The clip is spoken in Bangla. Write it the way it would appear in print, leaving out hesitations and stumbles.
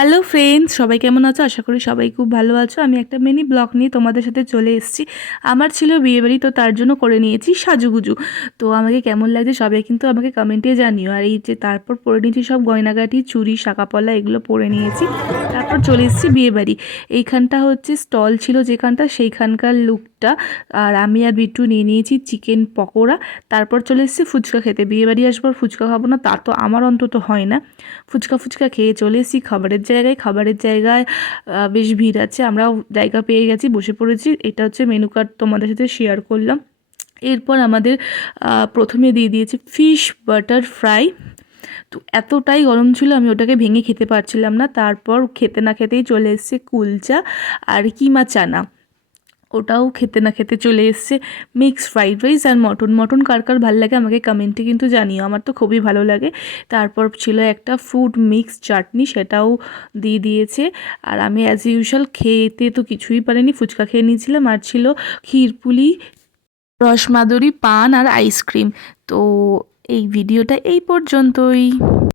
হ্যালো ফ্রেন্ডস, সবাই কেমন আছো? আশা করি সবাই খুব ভালো আছো। আমি একটা মিনি ব্লগ নিয়ে তোমাদের সাথে চলে এসেছি। আমার ছিল বিয়েবাড়ি, তো তার জন্য করে নিয়েছি সাজুগুজু। তো আমাকে কেমন লাগছে সবাই কিন্তু আমাকে কমেন্টে জানিও। আর এই যে তারপর পরে নিয়েছি সব গয়নাগাটি, চুড়ি, শাঁকাপলা এগুলো পরে নিয়েছি। তারপর চলে এসেছি বিয়েবাড়ি। এইখানটা হচ্ছে স্টল ছিল যেখানটা, সেইখানকার লুকটা। আর আমি আর বিট্টু নিয়ে নিয়েছি চিকেন পকোড়া। তারপর চলে এসেছি ফুচকা খেতে। বিয়েবাড়ি আসবার ফুচকা খাবো না তা তো আমার অন্তত হয় না। ফুচকা ফুচকা খেয়ে চলে এসেছি খাবারের জায়গায় বেশ ভিড় আছে। আমরাও জায়গা পেয়ে গেছি, বসে পড়েছি। এটা হচ্ছে মেনু কার্ড, তোমাদের সাথে শেয়ার করলাম। এরপর আমাদের প্রথমে দিয়ে দিয়েছে ফিশ বাটার ফ্রাই। তো এতটাই গরম ছিল আমি ওটাকে ভেঙে খেতে পারছিলাম না। তারপর খেতে না খেতেই চলে এসেছে কুলচা আর কিমা চানা, ওটাও খেতে না খেতে চলে এসছে মিক্স ফ্রাইড রাইস আর মটন। মটন কার কার ভালো লাগে আমাকে কমেন্টে কিন্তু জানিও, আমার তো খুবই ভালো লাগে। তারপর ছিল একটা ফ্রুট মিক্স চাটনি, সেটাও দিয়ে দিয়েছে। আর আমি অ্যাজ ইউজুয়াল খেতে তো কিছুই পারিনি, ফুচকা খেয়ে নিয়েছিলাম। আর ছিল ক্ষীরপুলি, রসমাদুরি, পান আর আইসক্রিম। তো এই ভিডিওটা এই পর্যন্তই।